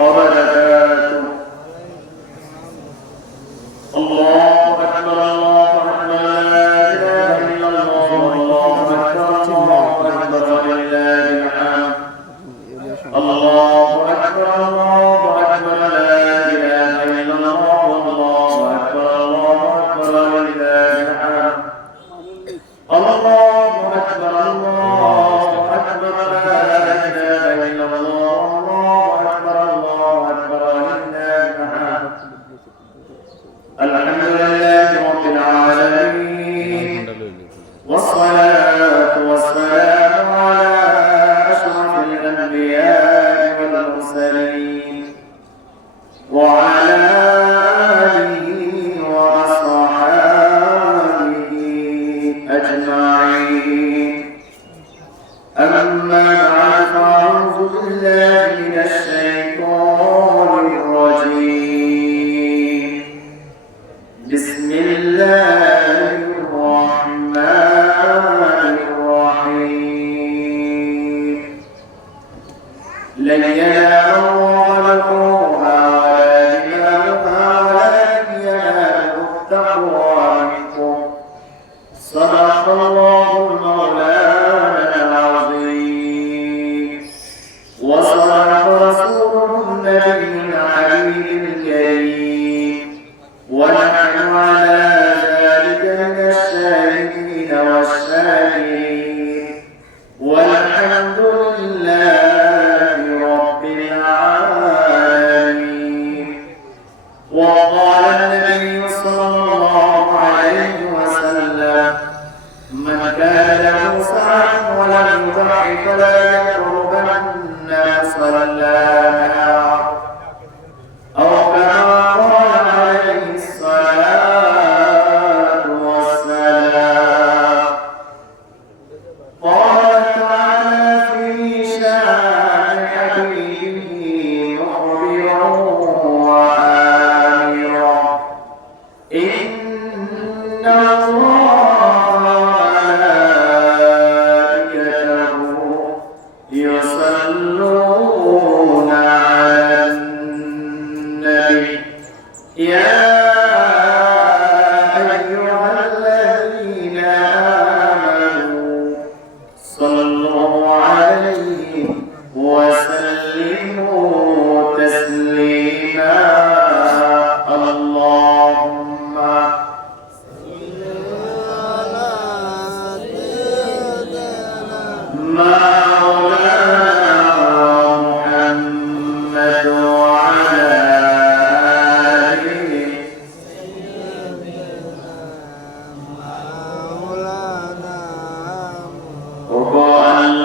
وبركاته. الله أكبر الله أكبر لا إله إلا الله الله أكبر ولله الحمد. الله أكبر لا إله إلا الله الله أكبر ولله الحمد. الله أكبر لا إله إلا الله الله أكبر ولله الحمد. الحمد لله رب العالمين والصلاة والسلام على أشرف الأنبياء والمرسلين وعلى آله وأصحابه أجمعين. أما بعد فأعوذ بالله من الشيطان الرجيم. بسم الله الرحمن الرحيم. لن ينال الله لحومها ولا دماؤها ولكن يناله التقوى منكم. صدق الله مولانا العظيم وصدق رسوله النبي الحبيب الكريم ونحن على ذلك من الشاهدين والشاكرين والحمد لله رب العالمين. وقال النبي صلى الله عليه وسلم: من كان له سعة ولم يضح فلا يقربن مصلانا أو كما قال عليه الصلاة والسلام. قال تعالى في شأن حبيبه مخبرا وآمرا: إن الله وملائكته يصلون على النبي يا أيها الذين آمنوا صلوا عليه وسلموا تسليما. اللهم مولانا محمد وعلى آله وقال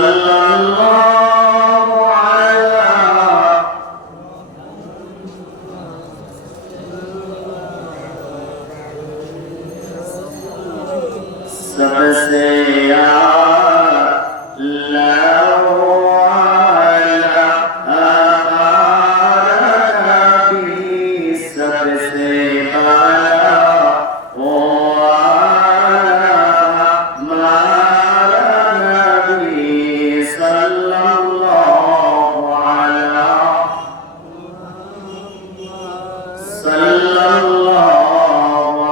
sallallahu ala सबसे आला वाला हमारा नबी सबसे आला वाला हमारा नबी सल्लल्लाहु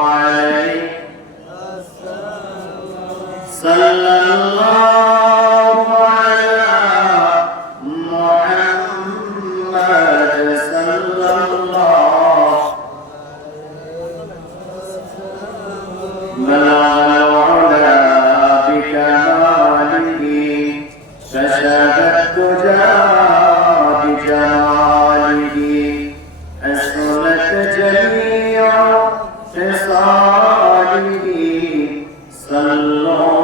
अलैहि सल्लल्लाहु अलैहि मुहम्मद सल्लल्लाहु बलगल उला बिकमालिही कशफत दुजा बिजमालिही असलत जमीअ खिसालिही सल्लल्लाहु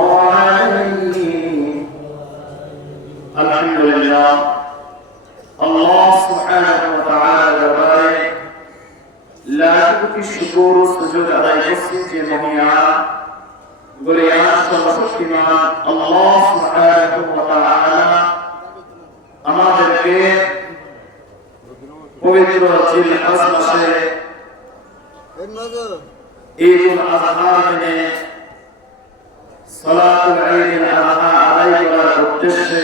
अल्हम्दुलिल्लाह अल्लाह सुब्हानाहु व तआला दरबाরে লাখ কোটি শুকর ও সুজুদ আদায় করছি যে মহিয়ান গরিয়ান সর্বশক্তিমান আল্লাহ সুবহানাহু ওয়া তাআলা আমাদেরকে পবিত্র জিলহজ মাসে ঈদুল আযহার দিনে সালাতুল ঈদুল আযহা আদায় করার উদ্দেশ্যে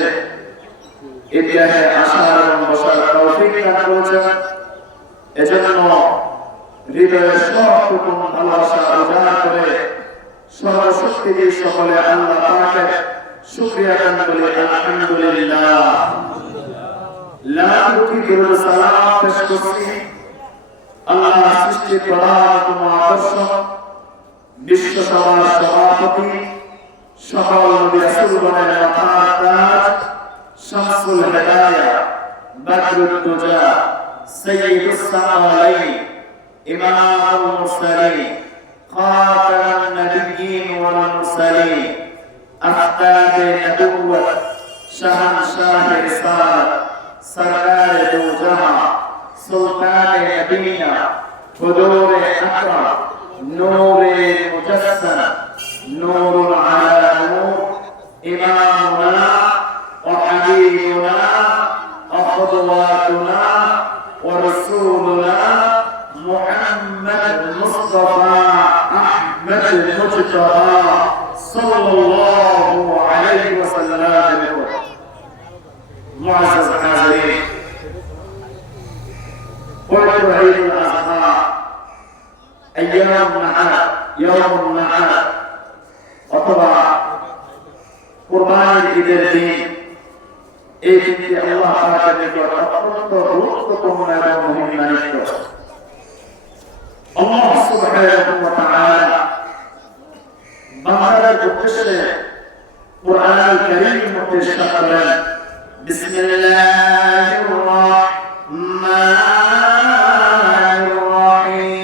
ঈদগাহে আসার এবং বসার তৌফিক দান করেছেন। এজন্য হৃদয়ের সবটুকু ভালোবাসা উজাড় করে সর্বশক্তিধী সকলে আল্লাহ পাকের শুকরিয়া আদান করি আলহামদুলিল্লাহ। লাখ কোটি দরুদ সালাম পেশ করছি আল্লাহ সৃষ্টি প্রধান আদর্শ বিশ্ব সভার সভাপতি সকল নবী রাসূলগণের মাথার তাজ শামসুল হিদায়াহ বদরুদ দুজা সাইয়্যিদুস সামালাইন ইমামুল মুরসালিন খাতামুন নবিয়্যিন ওয়াল মুরসালিন আফতাবে নবুওয়াত শাহনশাহ রিসালাত সরকার দো জাহান সুলতান মদিনা হুজুর আকরাম নূরে মুজাসসাম নূরুল আলা নূর ইমামুনা ওয়া হাবিবুনা ওয়া কুদওয়াতুনা ওয়া রাসূলুনা মুহাম্মদ মুস্তাফা আহমদ মুজতবা সাল্লাল্লাহু আলাইহি ওয়াসাল্লাম। মুআজ্জাজ হাজিরিন, পবিত্র ঈদুল আযহা ইয়াউমুন নাহর অথবা কুরবানির ঈদের দিন, এই দিনটি আল্লাহ পাকের নিকট অত্যন্ত গুরুত্বপূর্ণ এবং মহিমান্বিত। আল্লাহ সুবহানাহু ওয়া তাআলা বান্দাদের উদ্দেশ্যে কুরআনুল কারীমের মধ্যে ইরশাদ করেন, বিসমিল্লাহির রাহমানির রাহিম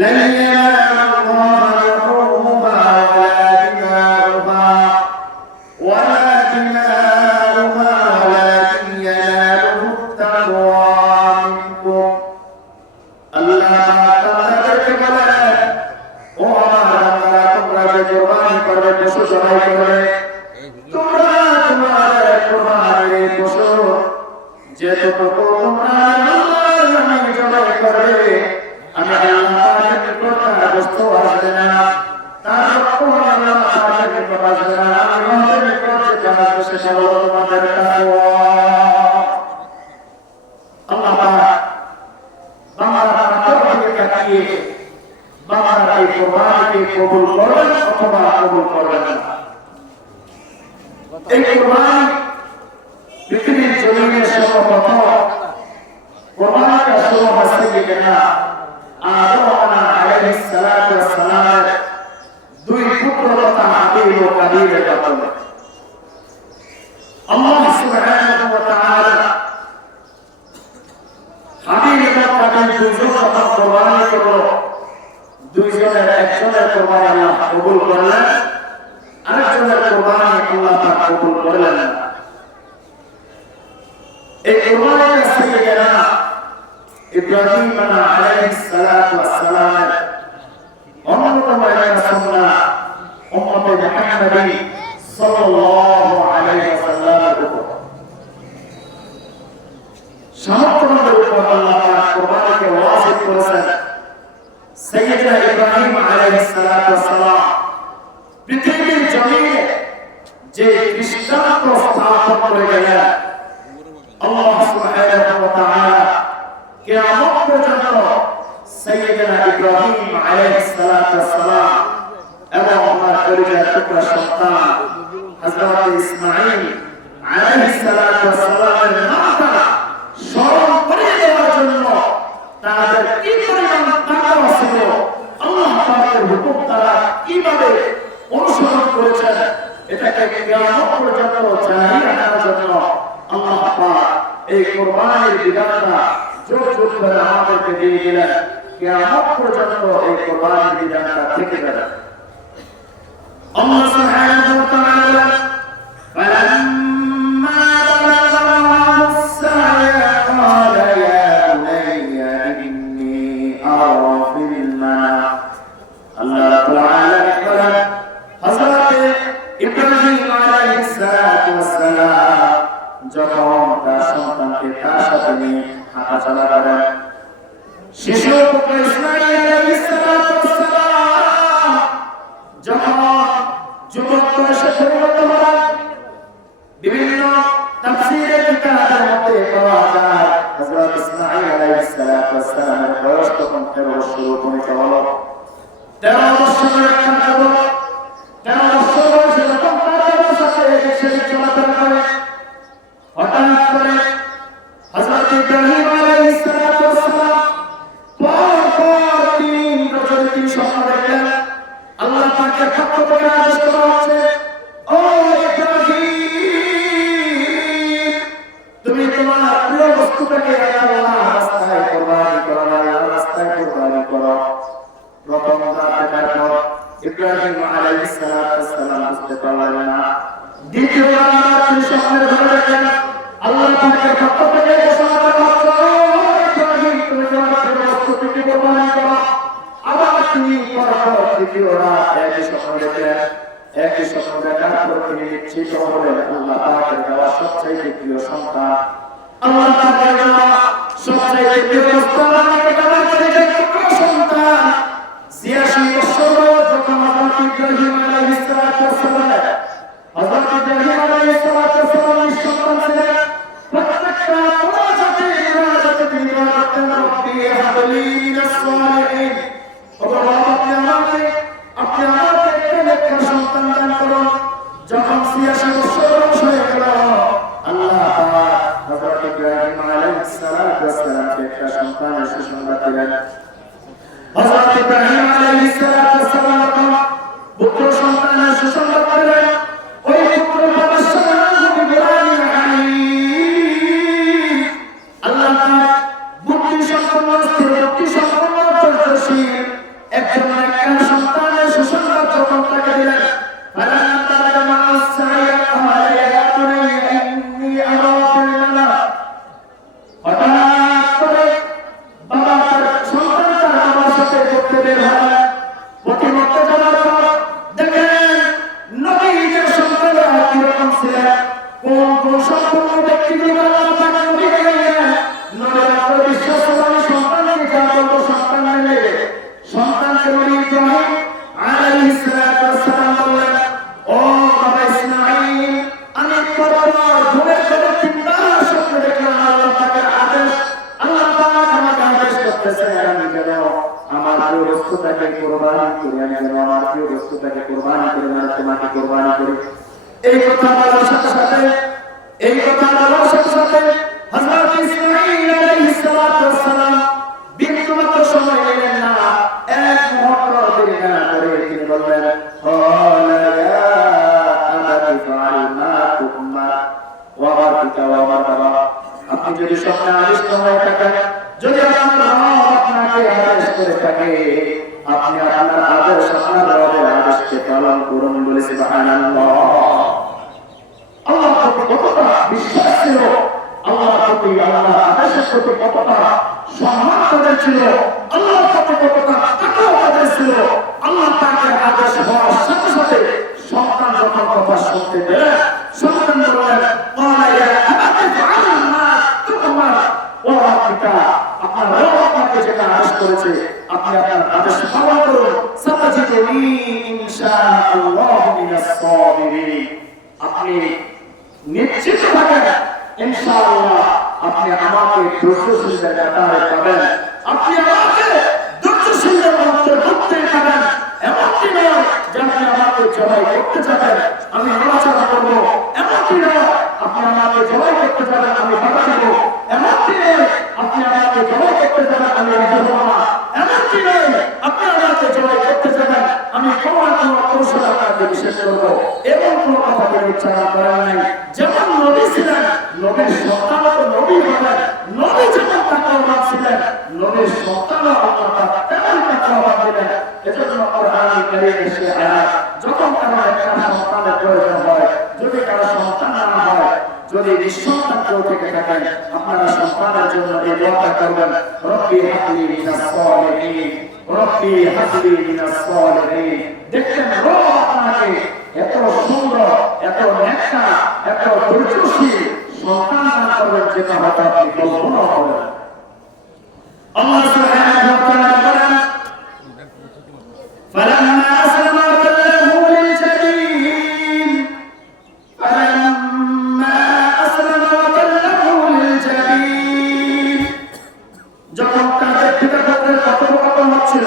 লা কবুল করবেন অথবা কবুল করবেন না। এই কুরবানি পৃথিবীর জমিনে সর্বপ্রথম কুরবানিটা শুরু হয়েছে কিনা আদম আলাইহিস সালাতু ওয়াস সালামের দুই পুত্র তথা হাবিল ও কাবিলের ব্যাপারে। আল্লাহ সুবহানাহু ওয়া তাআলা হাবিল এবং কাবিল দুজন যখন কুরবানি করলো, দুইজনের একজনের কুরবানি আল্লাহ কবুল করলেন, আরেকজনের কুরবানি আল্লাহ পাক কবুল করলেন না। এই কুরবানিটা সাইয়্যিদানা ইব্রাহিম আলাইহিস সালাতু ওয়াস সালামের অন্যতম একটা সুন্নাহ উম্মতে মুহাম্মাদি সাল্লাল্লাহু আলাইহি ওয়াসাল্লামের উপর সামর্থ্যের উপর আল্লাহ পাক কুরবানিকে ওয়াজিব করেছেন। সাইয়্যিদনা ইব্রাহিম আলাইহিস সালাতু ওয়াস সালাম পৃথিবীর জমিনে যে দৃষ্টান্ত স্থাপন করে গেলেন, আল্লাহ সুবহানাহু ওয়া তাআলা কিয়ামত পর্যন্ত সাইয়্যিদনা ইব্রাহিম আলাইহিস সালাতু ওয়াস সালাম এবং ওনার পরিবারের টুকরা সন্তান হযরত ইসমাঈল আলাইহিস সালাতু ওয়াস সালামের নামটা স্মরণ করিয়ে দেওয়ার জন্য তাদের কি পরিমাণ তাকওয়া ছিল, আল্লাহ পাকের হুকুম তারা কিভাবে অনুসরণ করেছেন, এটাকে কিয়ামত পর্যন্ত জারি রাখার জন্য আল্লাহ পাক এই কুরবানির বিধানটা জোর জোর করে আমাদেরকে দিয়ে দিলেন। কিয়ামত পর্যন্ত এই কুরবানির বিধানটা থেকে যাবে। আল্লাহ সুবহানাহু ওয়া তাআলা فلما بلغ معه السعي قال يا بني إني أرى في المنام الله رب العالمين قال حضرت ইব্রাহিম আলাইহিস সালাতু ওয়াস সালাম যখন তার সন্তানকে তার সাথে নিয়ে হাঁটাচলা করেন, শিশু পুত্র ইসমাঈল আলাইহিস সালাতু ওয়াস সালাম যখন যুবক বয়সে পরিণত হলেন, বিভিন্ন তাফসীরের কিতাবের মধ্যে পাওয়া যায় হযরত ইসমাঈল আলাইহিস সালাতু ওয়াস সালামের বয়স তখন 13 বছর উপনীত হলো। 13 বছরের একটা যুবক 13 বছর বয়সে যখন তার বাবার সাথে দেশে চলাফেরা করে, হঠাৎ করে হযরত ইব্রাহিম আলাইহিস সালাতু ওয়াস সালাম পরপর 3 বছর 3 স্বপ্ন দেখলেন। আল্লাহ পাকের পক্ষ থেকে আদেশ করা হচ্ছে, ও ইব্রাহিম, তুমি তোমার প্রিয় বস্তুটাকে আল্লাহর রাস্তায় কুরবানি করো, আল্লাহর রাস্তায় কুরবানি করো। প্রথম দেখার পর ইব্রাহিম আলাইহিস সালাতু ওয়াস সালাম বুঝতে পারলেন না। দ্বিতীয়বার তিনি স্বপ্নের ঘরে দেখলেন, আল্লাহ পাকের পক্ষ থেকে ঘোষণা করা হচ্ছে, ও ইব্রাহিম, তুমি তোমার প্রিয় বস্তুটাকে কুরবানি করো। আবার তিনি পরপর দ্বিতীয়বার একই স্বপ্ন দেখলেন। একই স্বপ্ন দেখার পর তিনি নিশ্চিত হলেন আল্লাহ পাকের দেওয়া সবচেয়ে প্রিয় সন্তান, আল্লাহ পাকের দেওয়া সবচেয়ে প্রিয় সন্তান ৮৬ বছর যখন হযরত ইব্রাহিম আলাইহিস সালাতু ওয়াস সালাম নিঃসন্তান ছিলেন, প্রত্যেকটা মুনাজাতে তিনি বলতেন, রব্বি হাবলি মিনাস সালিহিন, আপনি আমাকে একটা নেককার সন্তান দান করুন। যখন ৮৬ বছর বয়স হয়ে গেল, আল্লাহ পাক হযরত ইব্রাহিম আলাইহিস সালাতু ওয়াস সালামকে একটা সন্তানের সুসংবাদ দিলেন। হযরত ইব্রাহিম আলাইহিস সালাতু ওয়াস সালাম পুত্র সন্তানের সুসংবাদ দিলেন। ওই পুত্র ইব্রাহিম আলাইহিস আল্লাহ পাক বুদ্ধি সম্পন্ন বুদ্ধি সম্পন্ন ধৈর্যশীল একজন নেককার সন্তানের সুসংবাদ যখন তাকে দিলেন, ফালাম্মা বালাগা মা'আস সা'য়া ক্বালা ইয়া বুনাইয়া ইন্নী আরা ফিল মানাম। হঠাৎ করে বাবা তার সন্তান তার বাবার সাথে করতে বের হয়। প্রতিমধ্যে যাওয়ার পর দেখেন নবীদের সন্তানরা কিরকম ছিলেন, কোন কোন সম্পূর্ণ ব্যক্তিগুলো আল্লাহ পাক নবী গেলেন। নবীরা বিশ্বাস করেন সন্তানকে যা বলবো সন্তান নেবে। সন্তানকে নবী ইব্রাহিম আলাইহিস সালাতু ওয়াস সালাম বললেন, ও বাবা ইসমাঈল, আমি পরপর ঘুমের ঘরে 3বার স্বপ্ন দেখলাম আল্লাহ পাকের আদেশ, আল্লাহ পাক আমাকে আদেশ করতেছে আমি যেন আমার প্রিয় বস্তুটাকে কুরবানি করি, আমি যেন আমার প্রিয় বস্তুটাকে কুরবানি করি, মানে তোমাকে কুরবানি করি। এই কথা বলার সাথে সাথে হযরত ইসমাঈল আলাইহিস সালাতু ওয়াস সালাম বিন্দুমাত্র সময় নিলেন না, এক মুহূর্ত দেরি না করে তিনি বললেন, ক্বালা ইয়া আবাতি ফাআল মা তু'মার ওয়া বারকা ওয়া বাবা, আপনি যদি স্বপ্নে আবিষ্ট হয়ে থাকেন, যদি আপনার রব আপনাকে আদেশ করে থাকে, আপনি আপনার আদেশ আপনার রবের আদেশকে পালন করুন বলে সুবহানাল্লাহ। আল্লাহর প্রতি কতটা বিশ্বাস ছিল, আল্লাহর প্রতি আল্লাহর আদেশের প্রতি কতটা সম্মান তাদের ছিল, আল্লাহর প্রতি কতটা তাকওয়া তাদের ছিল। আল্লাহ তাআলার আদেশ হওয়ার সাথে সাথে সন্তান যখন কথা শুনতে পেলেন, সন্তান বললেন, ক্বালা ইয়া আবাতি ফাআল মা তু'মার, ও পিতা, আপনার রব আপনাকে যেটা আদেশ করেছে আপনি আপনার আদেশ পালন করুন। সাতাজিদুনি ইনশাআল্লাহু মিনাস সাবিরিন, আপনি নিশ্চিত থাকেন ইনশাআল্লাহ আপনি আমাকে ধৈর্যশীলদের কাতারে পাবেন, আপনি আমাকে ধৈর্যশীলদের অন্তর্ভুক্ত পাবেন। এমনটি নয় যে আপনি আমাকে জবাই করতে যাবেন আমি নড়াচড়া করবো, এমনটি নয় আপনি আমাকে জবাই করতে যাবেন আমি বাধা দেব, এমনটি নয় আপনি আমাকে জবাই করতে যাবেন আমি রাজি হব না, এমনটি নয় আপনি আমাকে জবাই করতে যাবেন আমি কোনো না কোনো কৌশল আপনাকে বিশেষ করবো। এবং কোনো কথা বলে উচ্চারণ করেন নাই। যেমন নবী ছিলেন, নবীর সন্তান তো নবী হবেন, নবী যেমন তাকওয়াবান ছিলেন, নবীর সন্তানও আল্লাহ তাআলা তেমন তাকওয়াবান দিলেন। এজন্য কোরআনে কারীমে এসে আয়াত, যখন কারো একটা সন্তানের প্রয়োজন হয়, যদি কারো সন্তান না হয়, যদি নিঃসন্তান কেউ থেকে থাকেন, আপনারা সন্তানের জন্য এই দোয়াটা করবেন, রব্বি হাবলি মিনাস সালিহিন, রব্বি হাবলি মিনাস সালিহিন। দেখেন রব আপনাকে এত সুন্দর, এত নেতা, এত ধৈর্যশীল সন্তান দান করবেন যেটা হয়তো আপনি কল্পনা করেন। আল্লাহ সুবহানাহু ওয়া তাআলা বলেন, فلما أسلما وتله للجبين فلما أسلما وتله للجبين যখন তাদের পিতা পুত্রের কথোপকথন হচ্ছিল,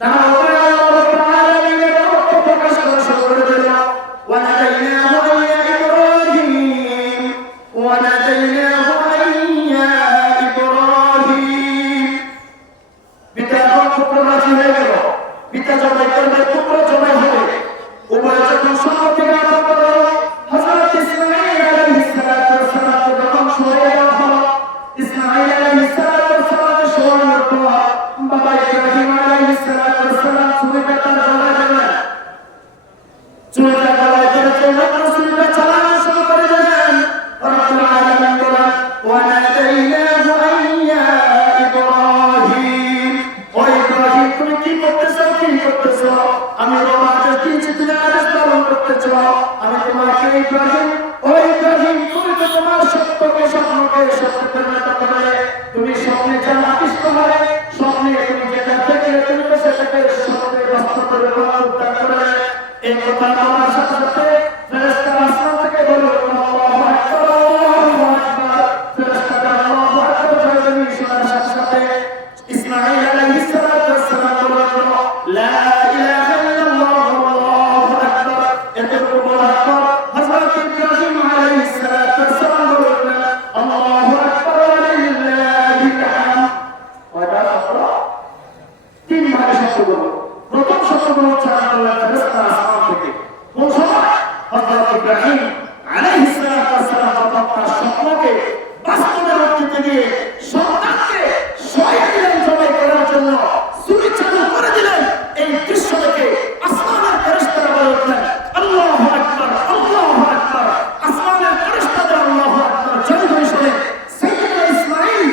তারা আল্লাহ তাআলার রহমত প্রকাশ করা শুরু করে দিল। وَنَدَيْنَاهُ أَن يَا إِبْرَاهِيمُ وَنَدَيْنَاهُ أَن يَا إِبْرَاهِيمُ পিতা এবং পুত্র রাজি হয়ে গেল, পিতা জবাই করবে, পুত্র জবাই হবে। উভয় যখন সম্মতি জ্ঞাপন করল, হযরত ইসমাঈল আলাইহিস সালাতু ওয়াস সালাম যখন সরে দেওয়া হলো, ইসমাঈল আলাইহিস সালাতু ওয়াস সালাম শোয়ানোর পর বাবা ইব্রাহিম আলাইহিস সালাতু ওয়াস সালাম ছুরিটা তার গলায় দিলেন, ছুরিটা গলায় ধরে যখন ছুরিটা চালানো শুরু করে দিলেন, রব্বুল আলামিন বলেন, ওয়ানাদাইনাহু আন ইয়া ইব্রাহিম, ও ইব্রাহিম তুমি কি করতেছো, কি করতেছো? আমি রব আদেশ দিয়েছি, তুমি আদেশ পালন করতেছো। আমি তোমাকে ইব্রাহিম, ও ইব্রাহিম তুমি তো তোমার সত্যকে স্বপ্নকে সত্যে পরিণত করলে, তুমি স্বপ্নে যা আবিষ্ট হয়, স্বপ্নে তুমি যেটা থেকে তুমি তো সেটাকে সত্যে বাস্তব করে রূপান্তর করলে। এই কথা বলার সাথে সাথে ফেরেশতারা আসমান থেকে বলল, আল্লাহু আকবার, আল্লাহু আকবার। ফেরেশতারা আল্লাহু আকবার বলে শোনার সাথে সাথে ইসমাঈল আলাইহিস সালাতু ওয়াস সালাম বলল, লা ইলাহা ইল্লাল্লাহ আল্লাহু আকবার। এতটুকু বলার পর হযরত ইব্রাহিম আলাইহিস সালাতু ওয়াস সালাম বললেন, আল্লাহু আকবার ওয়া লিল্লাহিল হামদ। কয়টা শব্দ? তিন ভাগে শব্দ বলল। প্রথম শব্দগুলো উচ্চারণ করলেন ফেরেশতারা আসমান থেকে। কোন সময়? হযরত ইব্রাহিম আলাইহিস সালাতু ওয়াস সালাম যখন তার স্বপ্নকে বাস্তবে রূপ দিতে গিয়ে সন্তানকে সহায় দিলেন জবাই করার জন্য, ছুরি চালু করে দিলেন। এই দৃশ্য দেখে আসমানের ফেরেশতারা বলে উঠলেন, আল্লাহু আকবার, আল্লাহু আকবার। আসমানের ফেরেশতারা আল্লাহু আকবার জয় জয় শুনে সাইয়্যিদুনা ইসমাঈল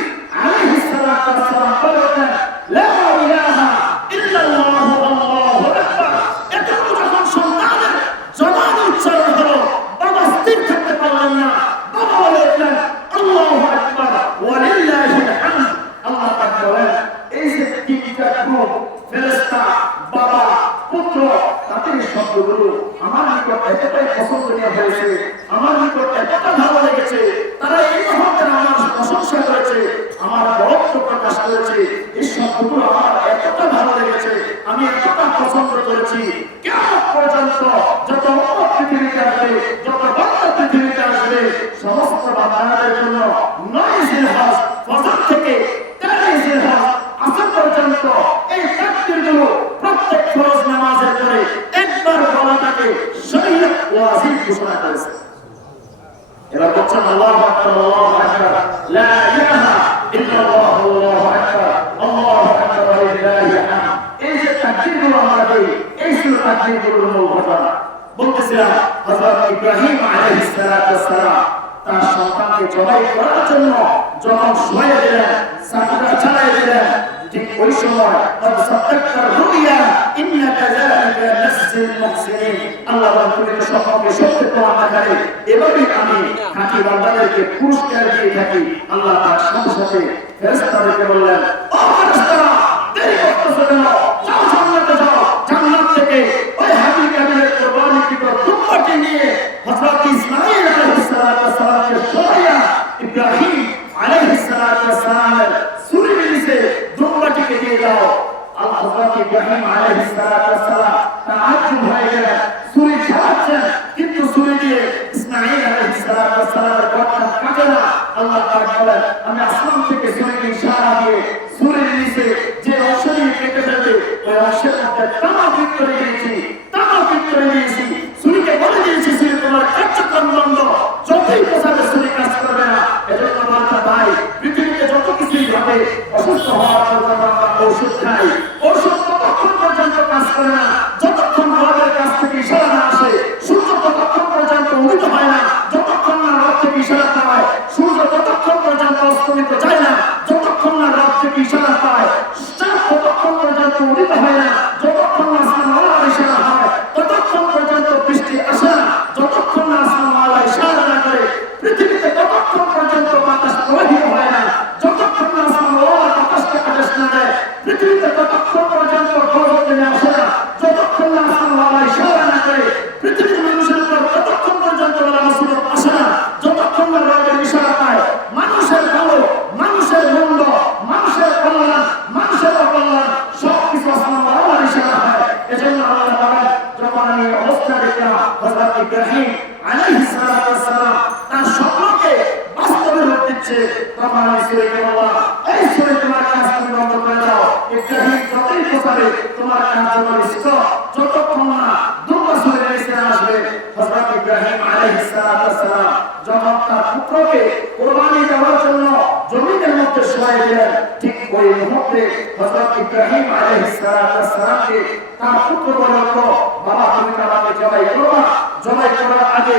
আলাইহিস সালাতু ওয়াস সালাম বলে উঠলেন, লা ইলাহা ইল্লাল্লাহু আল্লাহু আকবার। এতটুকু যখন সন্তানের জবান উচ্চারণ হলো, বাবা স্থির থাকতে পারলেন না, বাবা বলে উঠলেন, আল্লাহু আকবার ওয়া লিল্লাহিল হামদ। আল্লাহ পাক বলেন, এই যে তিনটা গ্রুপ ফেরেশতা, বাবা, পুত্র, তাদের শব্দগুলো আমার নিকট এতটাই পছন্দনীয় হয়েছে, আমার নিকট এতটা ভালো লেগেছে, তারা এই মুহূর্তে আমার প্রশংসা করেছে, আমার বরত্ব প্রকাশ করেছে। এই শব্দগুলো আমার এতটা ভালো লেগেছে, আমি এতটা পছন্দ করেছি, কিয়ামত পর্যন্ত যত উম্মত পৃথিবীতে আসবে, যত বান্দা পৃথিবীতে আসবে, সমস্ত বান্দাদের জন্য 9 জিলহজ ফজর থেকে 13 জিলহজ আসর পর্যন্ত এই তাকবীরগুলো প্রত্যেক ফরজ নামাজের পরে একবার বলাটাকে শরীয়ত ওয়াজিব ঘোষণা করেছে। এবার বলছেন, আল্লাহু আকবার, আল্লাহু আকবার, লা ইলাহা ইল্লাল্লাহু আল্লাহু আকবার, তাকদীরগুলোর মূল ঘটনা বলতেছিলাম। হযরত ইব্রাহিম আলাইহিস সালাম তার সন্তানকে জবাই করার জন্য যখন শুয়ে দিলেন, সাতটা চালাই দিলেন, ঠিক ওই সময় সাদাক্তার রুইয়া ইন্নাকা যালিকা নাসজিল মুহসিনিন, আল্লাহ রাব্বুল স্বপ্নকে সত্য প্রমাণ করে। এভাবেই আমি খাঁটি বান্দাদেরকে পুরস্কার দিয়ে থাকি। আল্লাহ তার সাথে সাথে ফেরেশতাদেরকে বললেন, ও ফেরেশতারা, দেরি করতেছো কেন? যাও জান্নাতে যাও। জান্নাত থেকে ওই হাবিব কাবিলের কোরবানিকৃত দুম্বাটি নিয়ে হযরত ইসমাঈল আলাইহিস সালামকে সরাইয়া ইব্রাহিম আলাইহিস সালামের ছুরি নিচে দুম্বাটিকে দিয়ে দাও। হযরত ইব্রাহিম আলাইহিস সালাম তাআজ্জুব হয়ে গেলেন, ছুরি চালাচ্ছেন কিন্তু ছুরি দিয়ে ইসমাঈল আলাইহিস সালামের গর্দান কাটে না। আল্লাহ পাক বলেন, আমি আসমান থেকে ছুরিকে ইশারা দিয়ে ছুরির নিচে যে অংশ দিয়ে কেটে ফেলবে ওই অংশের মধ্যে তামাফিক করে দিয়েছি, তামাফিক করে দিয়েছি। ছুরিকে বলে দিয়েছি, ছুরি তোমার কার্যক্রম বন্ধ, যতই পোষাবে ছুরি কাজ করবে না। এজন্য বলতে ভাই, পৃথিবীতে যত কিছুই ঘটে, অসুস্থ হওয়ার পর্যন্ত আমরা ঔষধ খাই, ঔষধ ততক্ষণ পর্যন্ত কাজ করে না যতক্ষণ রবের কাছ থেকে ইশারা না আসে। সূর্য ততক্ষণ পর্যন্ত উদিত হয় না যতক্ষণ না রব থেকে ইশারা পায়। সূর্য ততক্ষণ পর্যন্ত অস্তমিত যায় না যতক্ষণ না রব থেকে ইশারা পায়। চাঁদ ততক্ষণ পর্যন্ত উদিত হয় না যতক্ষণ না আসমানওয়ালার ইশারা হয়। ততক্ষণ পর্যন্ত বৃষ্টি আসে না যতক্ষণ না আসমানওয়ালা ইশারা না করে। পৃথিবীতে ততক্ষণ পর্যন্ত বাতাস প্রবাহিত হয় না যতক্ষণ না আসমানওয়ালা বাতাসকে আদেশ না দেয়। পৃথিবীতে ততক্ষণ পর্যন্ত গজব নেমে আসে না যতক্ষণ না আসমানওয়ালা ইশারা না করে। পৃথিবীর মানুষের উপর ততক্ষণ পর্যন্ত মুসিবত আসে না যতক্ষণ না রবের ইশারা পায়। মানুষের ভালো, মানুষের মন্দ, মানুষের কল্যাণ, মানুষের অকল্যাণ সবকিছু আসমানওয়ালার ইশারা হয়। এজন্য আল্লাহ বলেন, যখন আমি অবস্থা দেখলাম হযরত ইব্রাহিম আলাইহিস সালাম তার স্বপ্নকে বাস্তবে রূপ দিচ্ছে, তখন আমি সূরাকে বললাম, এই সূরা তোমার কাজ তুমি বন্ধ করে দাও। ইব্রাহিম যতই প্রচারে তোমার কাজ তোমার ইষ্ট, যতক্ষণ না দুর্বা সূরা নিচে আসবে। হযরত ইব্রাহিম আলাইহিস সালাম যখন তার পুত্রকে কুরবানি দেওয়ার জন্য জমিনের মধ্যে শুয়ে দিলেন, ঠিক ওই মুহূর্তে হযরত ইব্রাহিম আলাইহিস সালামকে তার পুত্র বলল, বাবা তুমি আমাকে জবাই করো। জবাই করার আগে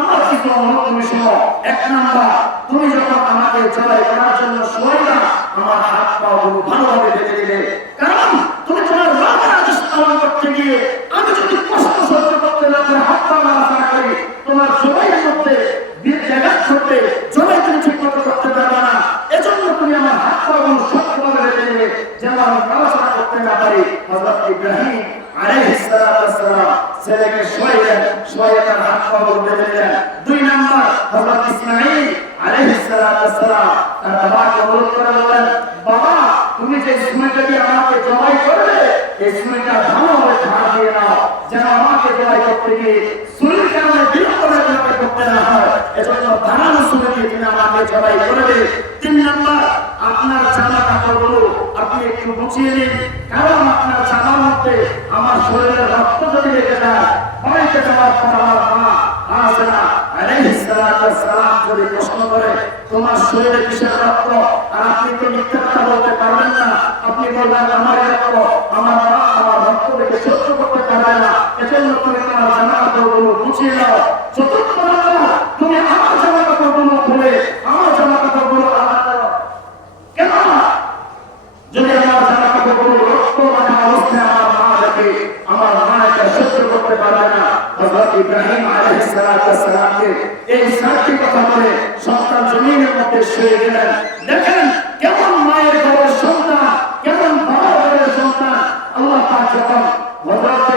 আমার কিছু অনুরোধ তুমি শোনো। এক নাম্বার, তুমি যখন আমাকে জবাই করার জন্য শোয়াইলা, আমার হাত পা গুলো ভালোভাবে বেঁধে দিলে। কারণ তুমি তোমার রবের আদেশ পালন করতে গিয়ে আমি যদি কষ্ট সহ্য করতে না পারি, হাত পা নাড়াচাড়া করি, তোমার জবাইয়ের মধ্যে ব্যাঘাত ঘটবে, জবাই তুমি ঠিক মতো করতে পারবে না। এজন্য তুমি আমার হাত পা গুলো শক্তভাবে বেঁধে দিলে যেন আমি নাড়াচাড়া করতে না পারি। হযরত ইব্রাহিম আলাইহিস সালাম ছেলেকে শোয়াইলেন, শোয়াইয়া তার হাত পা গুলো বেঁধে দিলেন। দুই নাম্বার, হযরত ইসমাঈল আলাইহিস সালাম তার বাবাকে অনুরোধ করে বললেন, বাবা তুমি যে ছুরিটা দিয়ে আমাকে জবাই করবে, এই ছুরিটা ভালোভাবে ধার দিয়ে নাও, যেন আমাকে জবাই করতে গিয়ে ছুরির কারণে বিলম্ব করতে না হয়। এজন্য ধারালো ছুরি দিয়ে তুমি আমাকে জবাই করবে। তিন নাম্বার, আপনার জামা কাপড়গুলো আপনি একটু গুছিয়ে নিন, কারণ আপনার জামার মধ্যে আমার শরীরের রক্ত যদি লেগে যায়, বাড়িতে যাওয়ার পর আমার মা হাজেরা আলাইহিস সালাম যদি প্রশ্ন করে তোমার শরীরে কিসের রক্ত, আর আপনি তো মিথ্যা কথা বলতে পারবেন না, আপনি বলবেন আমার রক্ত, আমার মা আমার রক্ত দেখে সহ্য করতে পারবে না। এজন্য তুমি তোমার জামা কাপড়গুলো গুছিয়ে নাও। চতুর্থ নাম্বার, তুমি আমার জামা কাপড়গুলো খুলে আমার জামা কাপড়গুলো আলাদা করো। কেন? যদি আমার জামা কাপড়গুলো রক্ত মাখা অবস্থায় আমার মা দেখে, আমার মা এটা সহ্য করতে পারবে না। হযরত ইব্রাহিম আলাইহিস সালামকে এই সাতটি কথা বলে সন্তান জমিনের মধ্যে শুয়ে গেলেন। দেখেন কেমন মায়ের ঘরের সন্তান, কেমন বাবার ঘরের সন্তান। আল্লাহ পাক যখন হযরত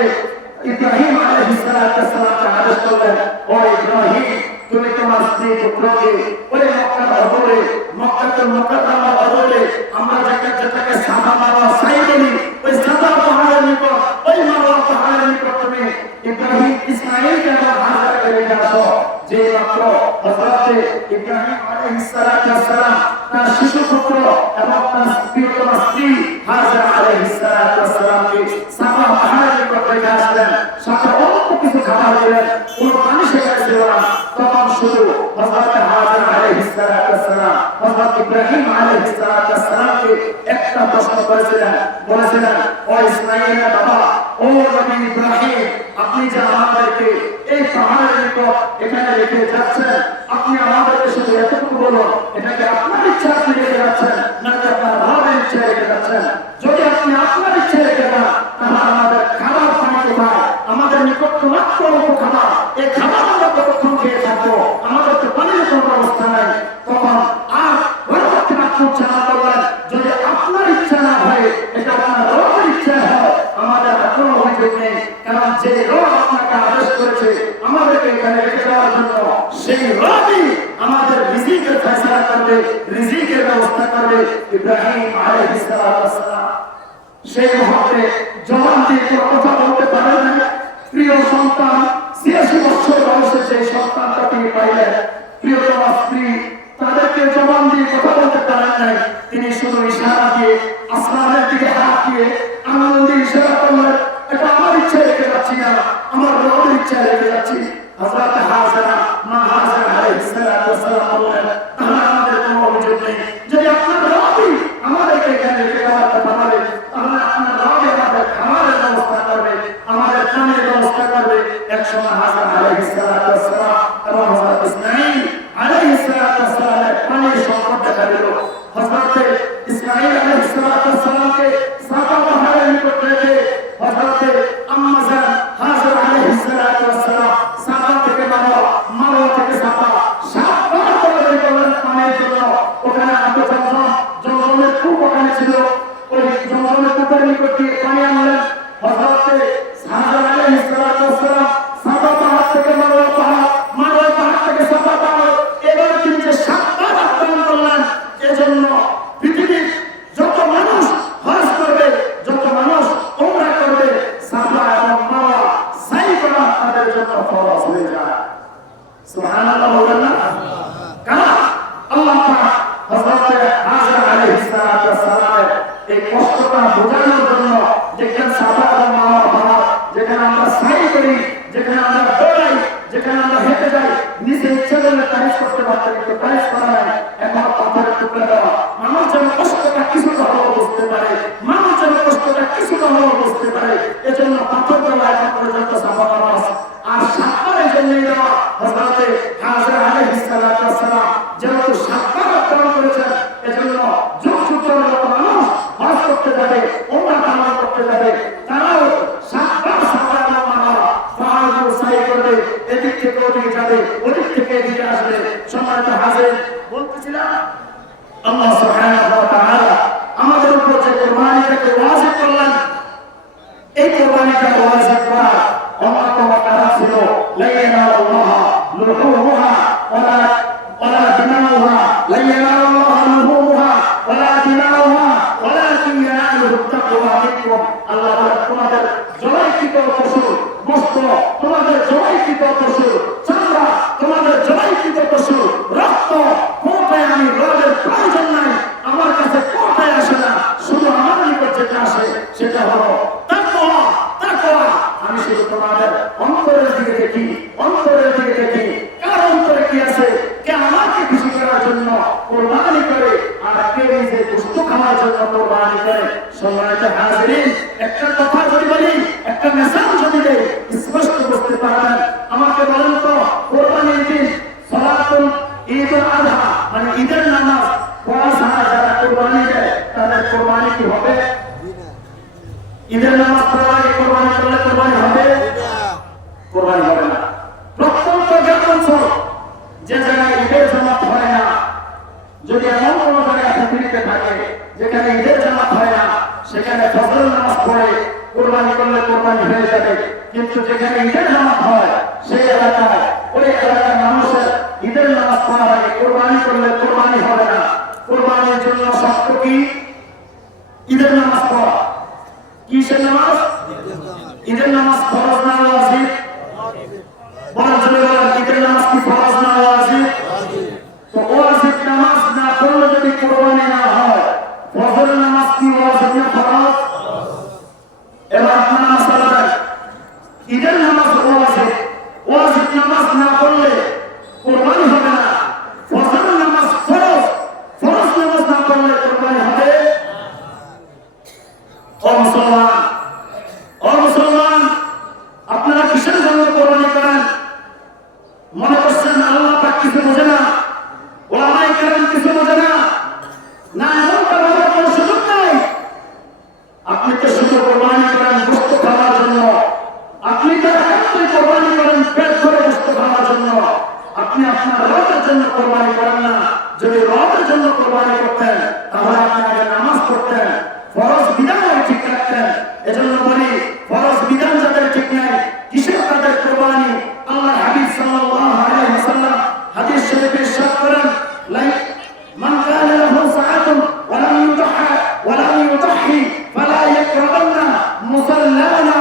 ইব্রাহিম আলাইহিস সালামকে আদেশ করলেন, ও ইব্রাহিম তুমি তোমার স্ত্রী পুত্রকে ওই মক্কার অদূরে, মক্কাতুল মুকাররমার অদূরে, আমরা যেটাকে সাফা মারওয়া সাই বলি, ওই সাফা পাহাড়ের নিকট, ওই মারওয়া পাহাড়ের নিকট তুমি ইব্রাহিম ইসমাঈলকে আমার হাজারকে রেখে আসো। যে মাত্র হযরত ইব্রাহিম আলাইহিস সালাম তার শিশু পুত্র এবং তার প্রিয়তমা স্ত্রী হাজেরা আলাইহিস সালামকে সাফা পাহাড়ের নিকট রেখে আসলেন, সাথে অল্প কিছু খাবার দিলেন, কোনো পানি সেখানে ছিল না। তখন শুধু হযরত হাজর আলাইহিস সালাম হযরত ইব্রাহিম আলাইহিস সালামকে একটা প্রশ্ন করেছিলেন, বলেছিলেন, ও ইসমাঈলের বাবা, ও নবী ইব্রাহিম, আপনি যে আমাদেরকে এই পাহাড়ের নিকট এখানে রেখে যাচ্ছেন, আপনি আমাদেরকে শুধু এতটুকু বলুন, এটাকে আপনার ইচ্ছা আপনি রেখে যাচ্ছেন নাকি আপনার রবের ইচ্ছা রেখে যাচ্ছেন? যদি আপনি আপনার ইচ্ছা রেখে যান, তাহলে আমাদের খাবার পানি কোথায়? আমাদের নিকট তো মাত্র অল্প খাবার, এই খাবার আমরা কতক্ষণ খেয়ে থাকবো? আমাদের তো পানির কোনো ব্যবস্থা নাই। তখন আর পরবর্তী বাক্য উচ্চারণ করলেন, যদি আপনার ইচ্ছা না হয়, এটা আপনার রবের ইচ্ছা হয়, আমাদের কোনো অভিযোগ নেই, কারণ যে রব আপনাকে আদেশ করেছে আমাদেরকে এখানে রেখে দেওয়ার জন্য, সেই রবই আমাদের রিজিকের ফয়সালা করবে, রিজিকের ব্যবস্থা করবে। ইব্রাহিম আলাইহিস সালাম সেই মুহূর্তে জবান দিয়ে কোনো কথা বলতে পারেন না। প্রিয় সন্তান ৮৬ বছর বয়সে যে সন্তানটা তিনি পাইলেন, প্রিয়তমা স্ত্রী, তাদেরকে জবান দিয়ে কথা বলতে পারেন নাই। তিনি শুধু ইশারা দিয়ে, আসমানের দিকে হাত দিয়ে আনন্দ দিয়ে ইশারা করলেন, এটা আমার ইচ্ছা রেখে যাচ্ছি না, আমার রবের ইচ্ছা রেখে যাচ্ছি। হযরত হাজরা, মা হাজরা আলাইহিস সালাম বললেন, তাহলে আমাদের কোনো অভিযোগ নেই। যদি আপনার রবই আমাদেরকে এখানে রেখে দেওয়ার কথা বলে, তাহলে আপনার রবই আমাদের খাবারের ব্যবস্থা করবে, আমাদের পানির ব্যবস্থা করবে। একসময় হাজরা আলাইহিস সালাম এবং হযরত ইসমাঈল আলাইহিস সালামের পানির সংকট দেখা দিল। হযরত ইসমাঈল আলাইহিস সালামকে সাফা পাহাড়ের নিকট রেখে হযরত আম্মা জান হাজরা আলাইহিস সালাম সাফা থেকে মারওয়া থেকে সাফা ৭ বার দৌড়াদৌড়ি করলেন পানির জন্য। ওখানে জমজমের কূপ ওখানে ছিল, ওই জমজমের কূপের নিকট দিয়ে পানি আনলেন। হযরত হাজরা আলাইহিস সালাম সাফা পাহাড় থেকে মারওয়া পাহাড় থেকে সাফা পাহাড়, এবার তিনি যে ৭ বার আহ্বান করলেন, এজন্য পৃথিবীর যত মানুষ হজ করবে, যত মানুষ উমরা করবে, সাফা এবং মারওয়া সাই করা তাদের জন্য ফরজ হয়ে যায়। সুবহানাল্লাহ বলেন না? কারণ আল্লাহ পাক হযরত হাজরা আলাইহিস সালামের এই কষ্টটা বোঝানোর জন্য, যেখানে সাফা এবং মারওয়া পাহাড়, যেখানে আমরা সাই করি, যেখানে আমরা দৌড়াই, যেখানে আমরা হেঁটে যাই, নিজে ইচ্ছে করলে টাইস করতে পারতেন, কিন্তু টাইস করা নাই। এখন পাথরের টুকরা দেওয়া, মানুষ যেন কষ্টটা কিছুটা হলেও বুঝতে পারে, মানুষ যেন কষ্টটা কিছুটা হলেও বুঝতে পারে, এজন্য পাথর দেওয়া এখন পর্যন্ত সাফা নামাজ। আর সাফার জন্যই দেওয়া হযরত হাজরা আলাইহিস সালাম যেহেতু সাফার আহ্বান করেছেন, এজন্য যুগ যুগ ধরে যত মানুষ হজ করতে যাবে, উমরা পালন করতে যাবে, তারাও সাফা এবং মারওয়া পাহাড়গুলো সাই করবে, এদিক থেকে ওদিকে যাবে, ওদিক থেকে এদিকে আসবে। সম্মানিত হাজির, বলতেছিলাম আল্লাহ সুবহানাহু ওয়া তাআলা আমাদের উপর যে কুরবানিটাকে ওয়াজিব করলেন, এই কুরবানিটা ওয়াজিব করা অন্যতম কারণ ছিল লা ইয়ানালুল্লাহ লুহুমুহা ওয়ালা দিমাউহা, লা ইয়ানালুল্লাহ লুহুমুহা ওয়ালা দিমাউহা ওয়ালাকিন ইয়ানালুহু তাকওয়া মিনকুম। আল্লাহ বলেন, তোমাদের জবাইকৃত পশু গোশত, তোমাদের জবাইকৃত পশু চামড়া, তোমাদের জবাইকৃত পশু রক্ত কোথায় আমি রবের প্রয়োজন নাই, আমার কাছে কোথায় আসে না, শুধু আমার নিকট যেটা আসে সেটা হলো তাকওয়া। আমি শুধু তোমাদের অন্তরের দিকে দেখি, অন্তরের দিকে দেখি, কার অন্তরে কি আছে, কে আমাকে খুশি করার জন্য কুরবানি করে, আর কে নিজে গোশত খাওয়ার জন্য কুরবানি করে। সম্মানিত হাজিরিন, একটা কথা যদি বলি, একটা মেসেজ যদি দেই, স্পষ্ট বুঝতে পারবেন। আমাকে বলেন তো, কুরবানির দিন সালাতুল ঈদুল আযহা মানে ঈদের নামাজ পড়া ছাড়া যারা কুরবানি দেয়, তাদের কুরবানি কি হবে? ঈদের নামাজ পড়া আগে কুরবানি করলে কুরবানি হবে? কুরবানি হবে না। প্রত্যন্ত গ্রামাঞ্চল যে জায়গায় ঈদের জামাত হয় না, যদি এমন কোন জায়গায় পৃথিবীতে থাকে যেখানে ঈদের জামাত হয় না, সেখানে ফজরের নামাজ পড়ে কুরবানি করলে কুরবানি হয়ে যাবে। কিন্তু যেখানে ঈদের জামাত হয়, সেই এলাকায় ওই এলাকার মানুষের ঈদের নামাজ পড়ার আগে কুরবানি করলে কুরবানি হবে না। কুরবানির জন্য শর্ত কি? ঈদের নামাজ পড়া। কিসের নামাজ? ঈদের নামাজ ফরজ না ওয়াজিব? বলেন, জোরে বলেন, ঈদের নামাজ কি ফরজ না ওয়াজিব? তো ওয়াজিব নামাজ না পড়লে যদি কুরবানি না হয়, ফজরের নামাজ কি ওয়াজিব না ফরজ? এবার আপনারা মাসালা ঈদের নামাজ ওয়াজিব, ওয়াজিব নামাজ না পড়লে কুরবানি জন্য কোরবানি করেন না। যদি রবের জন্য কোরবানি করতেন তাহলে আপনি আগে নামাজ পড়তেন, ফরজ বিধান ঠিক রাখতেন। এজন্য বলি ফরজ বিধান যাদের ঠিক নাই কিসের তাদের কোরবানি? আল্লাহ হাবিব সাল্লাল্লাহু আলাইহি ওয়াসাল্লাম হাদিস শরীফে ইরশাদ করেন, মান কানা লাহু সাআতুন ওয়া লাম ইউদহা ওয়া লাম ইউদহি ফালা ইয়াকরাবান্না মুসাল্লানা।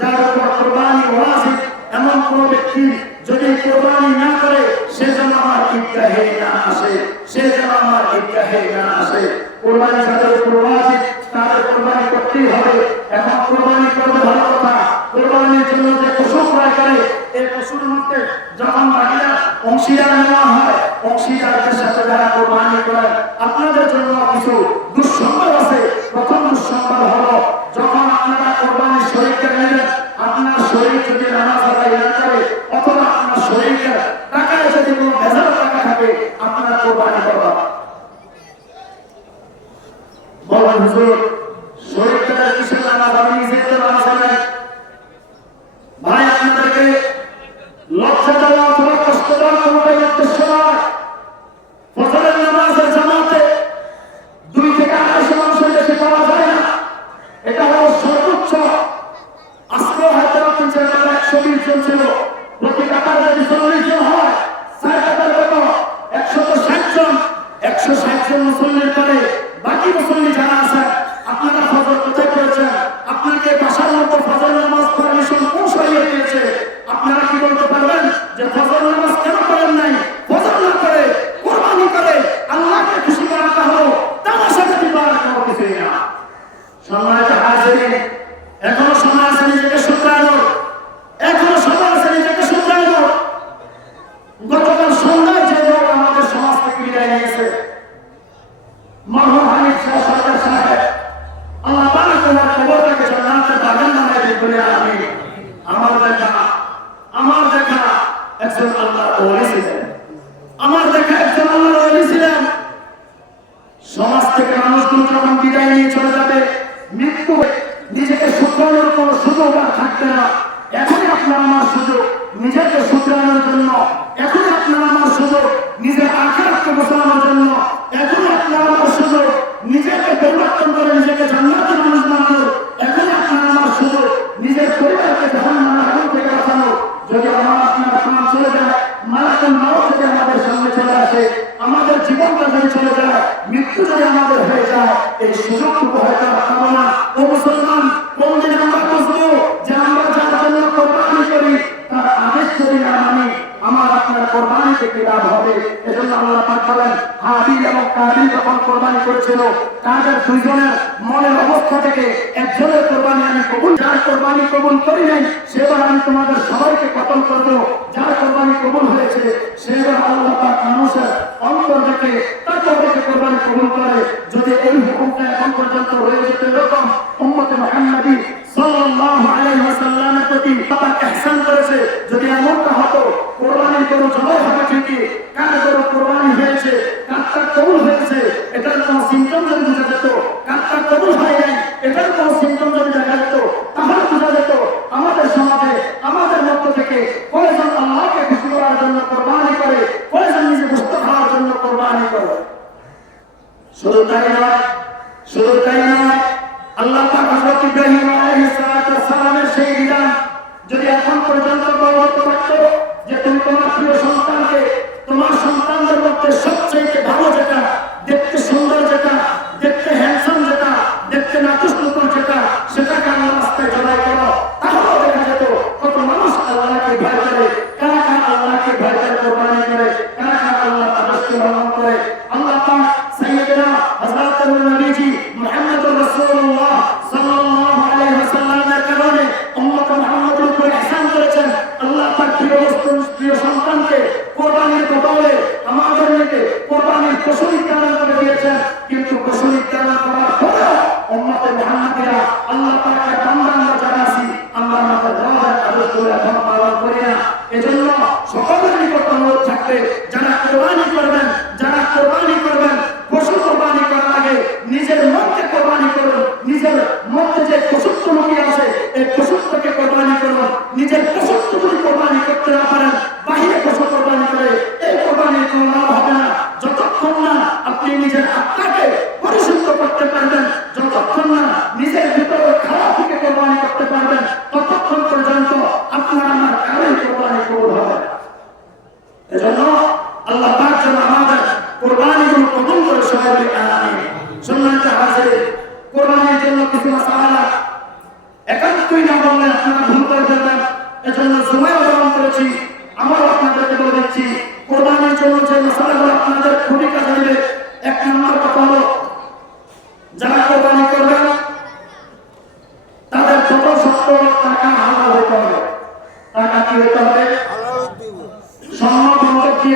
যার উপর কোরবানি ওয়াজিব এমন কোন ব্যক্তি যদি কোরবানি না করে সে যেন আমার ঈদগাহে না আসে, সে যেন আমার ঈদগাহে না আসে। কোরবানি যাদের উপর ওয়াজিব তাদের কোরবানি করতেই হবে। এখন কোরবানি করবে ভালো কথা, কোরবানির জন্য যে পশু ক্রয় করে এই পশুর মধ্যে যখন বাকিরা অংশীদার নেওয়া হয়, অংশীদারদের সাথে যারা কোরবানি করে আপনাদের জন্য কিছু দুঃসংবাদ আছে। প্রথম দুঃসংবাদ হলো যখন আপনারা কোরবানির শরীরকে নেবেন, আপনার শরীর যদি নামাজ আদায় না করে অথবা আপনার শরীরের টাকায় যদি কোনো ভেজাল টাকা থাকে আপনারা কোরবানি করবেন। বলেন হুজুর শরীরটা কিসের নামাজ? আমি নিজেই তো নামাজ আদায়। ভাই আপনাদেরকে লজ্জা দেওয়া অথবা কষ্ট দেওয়ার কোনোটাই উদ্দেশ্য নয়। ফজরের নামাজের জামাতে 2 থেকে 2.5 মানুষের বেশি পাওয়া যায় না, এটা হলো সর্বোচ্চ। আজকেও হয়তো আপনি যে 120 জন ছিল, প্রতি কাতার যদি 40 জন হয় 4 কাতার কত 160 জন। 160 জন মুসল্লির পরে বাকি মুসল্লি যারা আছে আপনারা ফজর কোথায় পড়েছেন? আপনাকে বাসার মধ্যে ফজর নামাজ পারমিশন কোন শরীয়ত দিয়েছে? আপনারা কি বলতে পারবেন যে ফজর নামাজ কেন পড়েন নাই? ফজর না করে কোরবানি করে আল্লাহকে খুশি করাটা হলো তামাশা ব্যতীত আর কোনো কিছুই না। সম্মানিত হাজিরিন, এখনো সময় আছে নিজেকে শুধরানোর, এখনো সময় আছে নিজেকে শুধরানোর। গতকাল সন্ধ্যায় যে লোক আমাদের সমাজ থেকে বিদায় নিয়েছে মরহুম হানিফ শাহ সরকার সাহেব, আল্লাহ পাক তার কবরটাকে জান্নাতের বাগান বানায় দিন বলে আমিন। আমার দেখা একজন আল্লাহর ওলি ছিলেন, আমার দেখা একজন আল্লাহর ওলি ছিলেন। সমাজ থেকে মানুষগুলো যখন বিদায় নিয়ে চলে যাবে, মৃত্যু নিজেকে শুধরানোর কোনো সুযোগ আর থাকবে না। এখনই আপনার আমার সুযোগ নিজেকে শুধরানোর জন্য, এখনই আপনার আমার সুযোগ নিজের আখিরাতকে বাঁচানোর জন্য, এখনই আপনার আমার সুযোগ নিজেকে পরিবর্তন করে নিজেকে জান্নাতের মানুষ বানানোর, এখনই আপনার আমার সুযোগ নিজের পরিবারকে জাহান্নামের আগুন থেকে বাঁচানোর। যদি আমার আপনার প্রাণ চলে যায়, মারাত্মক মওত যদি আমাদের সামনে চলে আসে, আমাদের জীবনটা যদি চলে যায়, মৃত্যু যদি আমাদের হয়ে যায়, এই সুযোগটুকু হয়তো পাবো না। ও মুসলমান, কোনদিন আমরা বুঝবো যে আমরা যার জন্য কোরবানি করি তার আদেশ যদি না মানি আমার আপনার কোরবানিতে কি লাভ হবে? এজন্য আল্লাহ পাক বলেন, হাবিল এবং কাবিল যখন কোরবানি করেছিল তাদের দুইজনের মনের অবস্থা থেকে একজনের কোরবানি আমি কবুল, যার কোরবানি কবুল করি নাই সেবার আমি তোমাদের সবাইকে কতল করবো। যার কোরবানি কবুল হয়েছে সেবার আল্লাহ পাক মানুষের অন্তর দেখে তারপরে কোরবানি কবুল করে। যদি এই হুকুমটা এখন পর্যন্ত হয়ে যেত এরকম, উম্মতে মুহাম্মাদী সাল্লাল্লাহু আলাইহি ওয়াসাল্লামের প্রতি পাক ইহসান করেছে, যদি এমনটা হতো কোরবানির কোনো জবাব হবে ঠিকই, কার কোনো কোরবানি হয়েছে, কারটা কবুল হয়েছে এটার কোনো সিমটম যদি বোঝা যেত, কারটা কবুল হয় নাই এটার কোনো সিমটম যদি দেখা যেত, তাহলে বোঝা যেত আমাদের সমাজে আমাদের মধ্য থেকে কয়জন আল্লাহকে খুশি করার জন্য কোরবানি করে, কয়জন নিজে গোশত খাওয়ার জন্য কোরবানি করে। শুধু তাই নয়, শুধু তাই নয়, আল্লাহ পাক হযরত ইব্রাহিম আলাইহিস সালামের সেই বিধান যদি এখন পর্যন্ত বলতে পারতো যে তুমি তোমার প্রিয় সন্তানকে, তোমার সন্তানদের মধ্যে সবচেয়ে ভালো যেটা, দেখতে সুন্দর যেটা, দেখতে হ্যান্ডসাম যেটা, দেখতে নাটুস-নুতুল যেটা, সেটাকে আল্লাহর রাস্তায় জবাই করো, তাহলেও দেখা যেত কত মানুষ আল্লাহকে ভয় করে, কারা কারা আল্লাহকে ভয় করে কোরবানি করে, কারা কারা আল্লাহর আদেশকে পালন করে। আল্লাহ পাক সাইয়্যিদনা হযরতুল নবীজি মুহাম্মদুর রাসূলুল্লাহ সাল্লাল্লাহু আলাইহি ওয়াসাল্লামের কারণে উম্মত মুহাম্মদের উপর ইহসান করেছেন। আল্লাহ পাক প্রিয় সন্তানকে কোরবানির বদলে আমাদের নিতে কোরবানির পশু নির্ধারণ করে দিয়েছেন। কিন্তু পশু নির্ধারণ করার পরে উম্মতে মুহাম্মাদিরা আল্লাহ পাকের বান্দা যারা আছি আমরা আমাদের রবের আদেশগুলো এখন পালন করি না। এজন্য সকলের নিকট অনুরোধ থাকবে, যারা কোরবানি করবেন, যারা কোরবানি করবেন, পশু কোরবানি করার আগে নিজের মনকে কোরবানি করুন। নিজের মধ্যে যে পশুত্ব লুকিয়ে আছে এই পশুত্বকে কোরবানি করুন। নিজের পশুত্ব যদি কোরবানি করতে না পারেন, বাহিরে পশু কোরবানি করে এই কোরবানির কোনো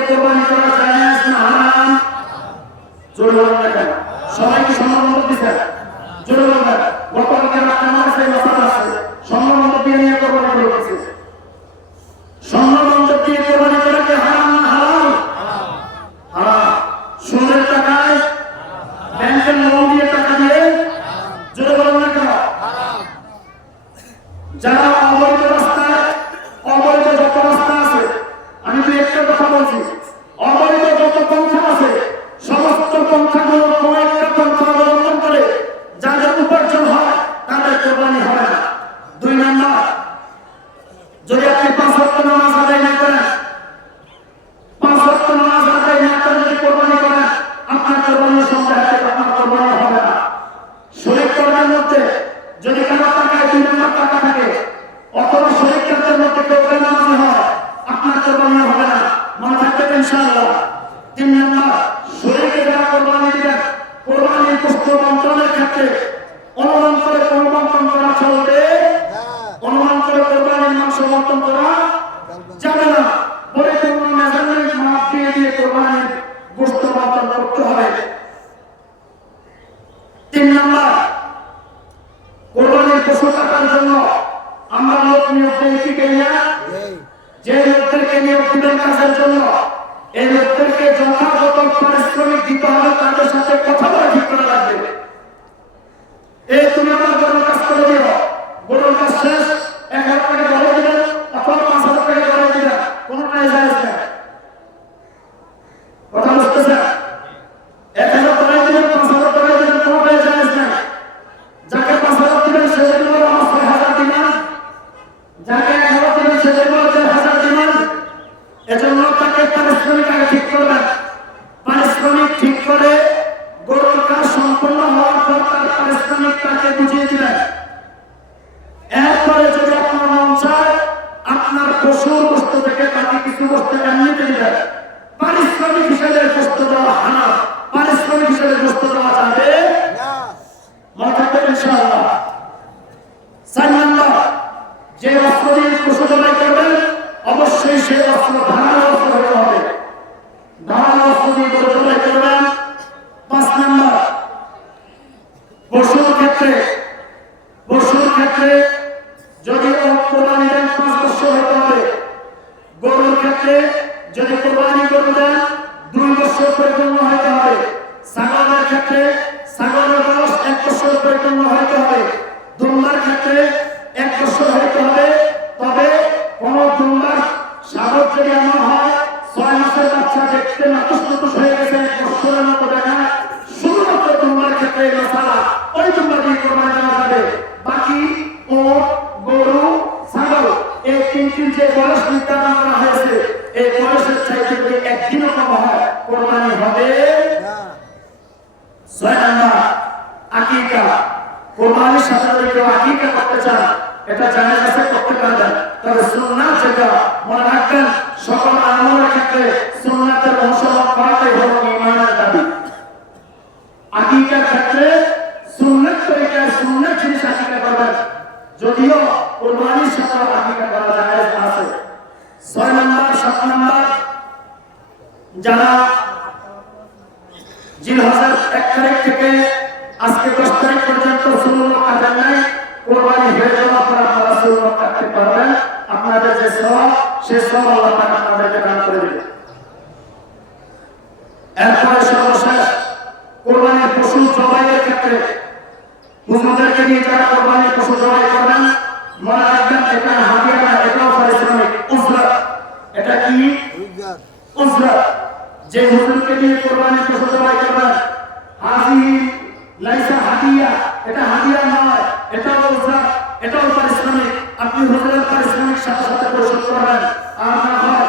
কোরবানি করা জায়েজ না হারাম? জোরে বলুন না কেন? সবাইকে সম্মান দিতে জোরে বলুন। গতকালকে আমার কাছে মাসালা আছে, সম্মান দিয়ে নিয়ে কোরবানি করেছে। সম্মান দিয়ে কোরবানি করা কি হারাম না হালাল? হারাম। সুদের টাকায় ব্যাংকের লোন দিয়ে টাকা দিয়ে জোরে বলুন না কেন? যারা অবৈধ রাস্তায়, অবৈধ যত রাস্তা আছে, আমি তো একটা কথা বলছি, অবৈধ যত পন্থা আছে সমস্ত পন্থাগুলো কোনো একটা পন্থা অবলম্বন করে যাদের উপার্জন হয় তাদের কোরবানি হবে না। 2 নাম্বার, যদি আপনি 5 ওয়াক্ত নামাজ আদায় না করেন, 5 ওয়াক্ত নামাজ আদায় না করে যদি কোরবানি করেন, আপনার কোরবানির সন্দেহ আছে, আপনার কোরবানি হবে না। শরীর কর্মের মধ্যে যদি কারো টাকায় 2 নাম্বার টাকা থাকে অথবা শরীর কর্মের মধ্যে কেউ বেনামাজি হয়, আপনার কোরবানি হবে না। মনে থাকবে ইনশাআল্লাহ। 3 নাম্বার, শরীরে যারা কোরবানি দিবেন, কোরবানির গোশত বন্টনের ক্ষেত্রে অনুমান করে বন্টন করা চলবে, অনুমান করে কোরবানির মাংস বন্টন করা যাবে না। পরিপূর্ণ মেজারমেন্ট মাপ দিয়ে দিয়ে কোরবানির গোশত বন্টন করতে হবে। 3 নাম্বার, কোরবানির পশু কাটার জন্য আমরা লোক নিয়োগ দিই কি না? যে লোকদেরকে নিয়োগ দিবেন কাজের জন্য, এই লোকদেরকে যথাযথ পারিশ্রমিক দিতে হবে, তাদের সাথে কথা বলা ঠিক করা লাগবে। এই তুমি আমার গরুর কাজ করে দিও, গরুর কাজ শেষ 1000 টাকা ধরে দিবেন অথবা 5000 টাকা ধরে দিবেন, কোনটাই জায়েজ না। কথা বুঝতেছেন? 1000 টাকা দিবেন, 5000 টাকা দিবেন, কোনটাই জায়েজ না। যাকে 5000 দিবেন সে যদি বলে আমার 6000 দিবেন, যাকে 1000 দিবেন সে যদি বলে 1000 দিবেন। এজন্য তাকে পারিশ্রমিক আগে ঠিক করবেন। পারিশ্রমিক ঠিক করে গরুর কাজ সম্পূর্ণ হওয়ার পর তার পারিশ্রমিক তাকে বুঝিয়ে দিবেন। এরপরে যদি আপনার মন চায় আপনার পশুর বস্তু থেকে তাকে কিছু বস্তু এমনিতে দিবেন। পারিশ্রমিক হিসেবে বস্তু দেওয়া হারাম, পারিশ্রমিক হিসেবে বস্তু দেওয়া যাবে না। মনে থাকবে ইনশাআল্লাহ। 4 নাম্বার, যে অস্ত্র দিয়ে পশু জবাই করবেন অবশ্যই সেই অস্ত্র ধারালো অস্ত্র হতে হবে, ধারালো অস্ত্র দিয়ে গরু জবাই করবেন। 5 নাম্বার, পশুর ক্ষেত্রে যদি কোরবানি দেন 5 বছর হতে হবে। গরুর ক্ষেত্রে যদি কোরবানি গরু দেন 2 বছর পরিপূর্ণ হতে হবে। ছাগলের ক্ষেত্রে ছাগলের বয়স 1 বছর পরিপূর্ণ হতে হবে। দুম্বার ক্ষেত্রে 1 বছর হতে হবে। তবে কোন দুম্বার শাবক যদি এমন হয় 6 মাসের বাচ্চা দেখতে নাটুস হয়ে গেছে, 1 বছরের মতো দেখায়, শুধুমাত্র দুম্বার ক্ষেত্রে মশালা ওই দুম্বা দিয়ে কোরবানি দেওয়া যাবে। বাকি ওট, গরু, ছাগল এই 3টির যে বয়স নির্ধারণ করা হয়েছে, এই বয়সের চাইতে যদি একদিনও কম হয় কোরবানি হবে না। 6 নাম্বার, আকিকা। কোরবানির সাথে যদি কেউ আকিকা করতে চান এটা জায়েজ আছে, করতে পারবেন। তবে সুন্নাত যেটা মনে রাখবেন, সকল আমলের ক্ষেত্রে সুন্নাতের অনুসরণ করাটাই হলো ঈমানের দাবি। আকিকার ক্ষেত্রে সুন্নাত তরিকায় সুন্নাত জিনিস আকিকা করবেন, যদিও কোরবানির সাথে আকিকা করা জায়েজ আছে। 6 নাম্বার, 7 নাম্বার, যারা জিলহজের 1 তারিখ থেকে আজকে 10 তারিখ পর্যন্ত সুন্নাত কাটেন নাই, কোরবানি হয়ে যাওয়ার পর আপনারা সুন্নাত কাটতে পারবেন। আপনাদের যে সওয়াব সে সওয়াব আল্লাহ পাক আপনাদেরকে দান করে দিবেন। এরপরে সর্বশেষ, কোরবানির পশু জবাইয়ের ক্ষেত্রে হুজুরদেরকে নিয়ে যারা কোরবানির পশু জবাই করবেন মনে রাখবেন এটা হাদিয়া না, এটাও পারিশ্রমিক, উজরাত। এটা কি? উজরাত। যে হুজুরকে নিয়ে কোরবানির পশু জবাই করবেন, হাজি লাইসা হাদিয়া, এটা হাদিয়া নয়, এটাও উজরাত, এটাও পারিশ্রমিক। আপনি হুজুরের পারিশ্রমিক সাথে সাথে পরিশোধ করবেন। আর না হয়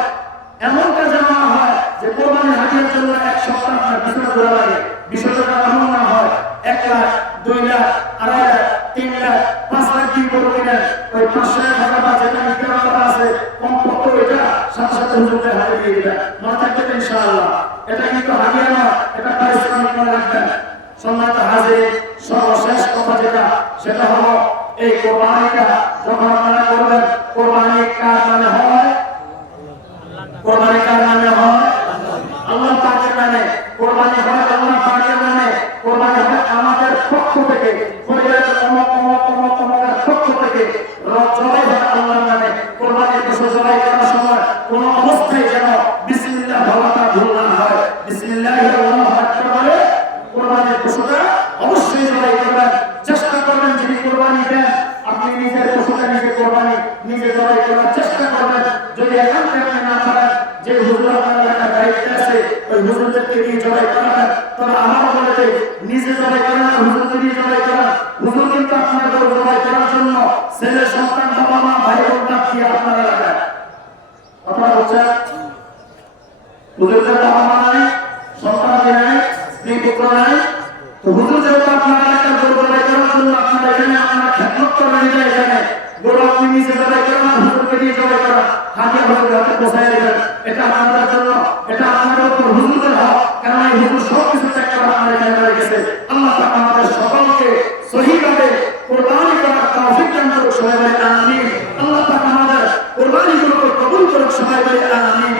এমনটা যেন না হয় যে কোরবানির হাদিয়ার জন্য 1 সপ্তাহ আপনার পিছনে ঘোরা লাগে। বিষয়টা এমন না হয় 1 লাখ, 2 লাখ, 2.5 লাখ, 3 লাখ, 5 লাখ দিয়ে গরু কিনেন, ওই 500 টাকা বা যেটা নির্ধারণ করা আছে কমপক্ষে এটা সাথে সাথে হুজুরের হাতে দিয়ে দিবেন। মনে থাকবে ইনশাআল্লাহ। এটা কিন্তু হাদিয়া নয়, এটা পারিশ্রমিক মনে রাখবেন। সম্মানিত হাজির, সর্বশেষ কথা যেটা সেটা হলো এই কোরবানিটা যখন আপনারা করবেন, কোরবানি কার নামে হয়? কোরবানি কার নামে হয়? অবস্থায় যেন বিসমিল্লাহ বলাটা ভুল না হয়। বিসমিল্লাহির আল্লাহু আকবার বলে কুরবানির পশুটা অবশ্যই জবাই করবেন। চেষ্টা করবেন যিনি কুরবানি দেন আপনি নিজের পশুটা নিজে কুরবানি নিজে জবাই করার চেষ্টা করবেন। যদি এখন আপনি না পারেন, যে হুজুর আপনার এলাকার দায়িত্বে আছে ওই হুজুরদেরকে নিয়ে জবাই করাবেন। তবে আমার বলে যে নিজে জবাই করেন না, হুজুরকে নিয়ে জবাই করেন। হুজুর কিন্তু আপনার গরু জবাই করার জন্য ছেলে সন্তান বাবা মা ভাই বোন দিয়ে আপনার এলাকায় আপনারা বলছেন হুজুরদের বাবা মা নাই, সন্তান নাই, স্ত্রী পুত্র নাই। তো হুজুর যেহেতু আপনার এলাকার গরু জবাই করার জন্য আপনার এখানে আপনার খেদমত করবেন, এখানে গরু আপনি নিজে জবাই করেন, হুজুরকে দিয়ে জবাই করেন, হাতে হুজুর হাতে বসায় দেবেন। এটা আপনাদের জন্য, এটা আপনাদের উপর হুজুরদের হক, কারণ এই হুজুর সব কিছু ত্যাগ করে আপনার এখানে রয়ে গেছে। আল্লাহ তাআলা আমাদের সকলকে সহিভাবে কুরবানি করার তৌফিক দান করুক, সবাই বলে আমিন। আল্লাহ তাআলা আমাদের কুরবানিগুলোকে কবুল করুক, সবাই বলে আমিন।